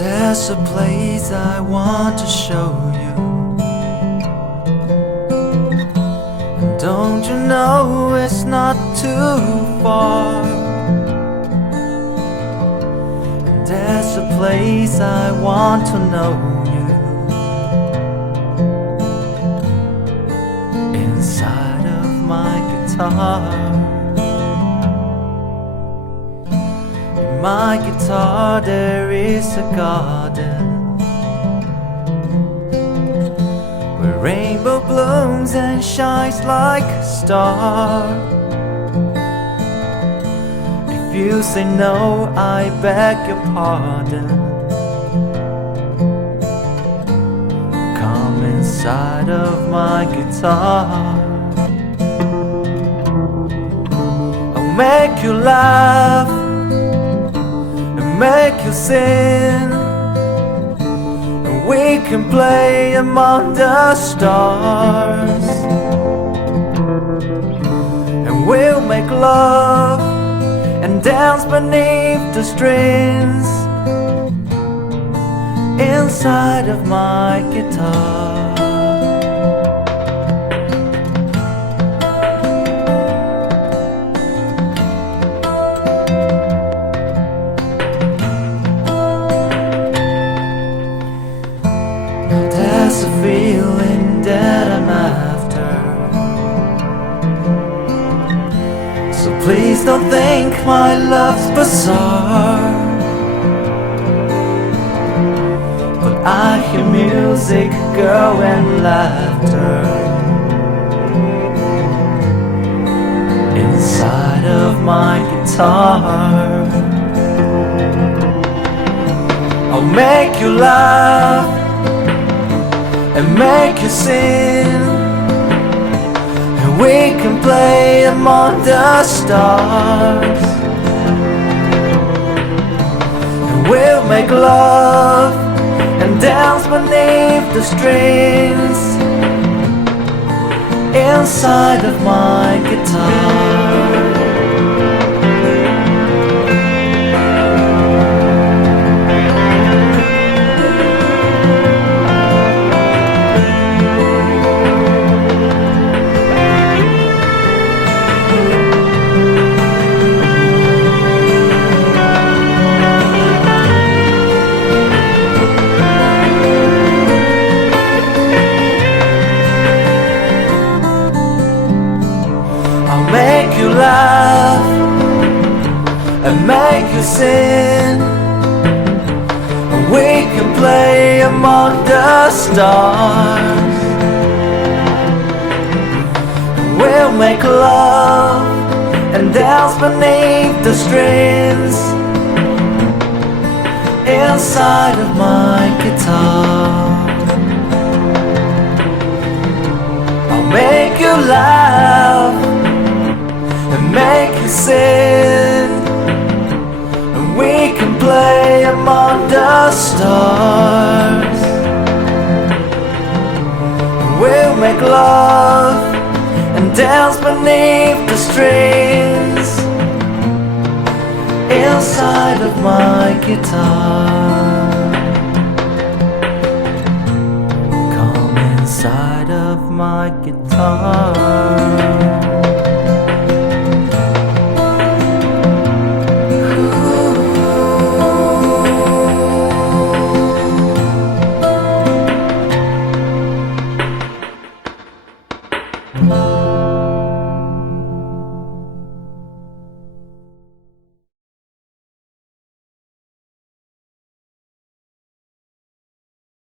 There's a place I want to show you. And don't you know it's not too far? And there's a place I want to know you. Inside of my guitar. In my guitar there is a garden where rainbow blooms and shines like a star. If you say no, I beg your pardon. Come inside of my guitar. I'll make you laugh, make you sing, and we can play among the stars. And we'll make love and dance beneath the strings inside of my guitar. There's a feeling that I'm after, so please don't think my love's bizarre. But I hear music, girl, and laughter inside of my guitar. I'll make you laugh and make you sing, and we can play among the stars. And we'll make love and dance beneath the strings inside of my guitar. Make you laugh and make you sing, and we can play among the stars. And we'll make love and dance beneath the strings inside of my guitar. I'll make you laugh and make you sing, and we can play among the stars. And we'll make love and dance beneath the strings inside of my guitar. Come inside of my guitar.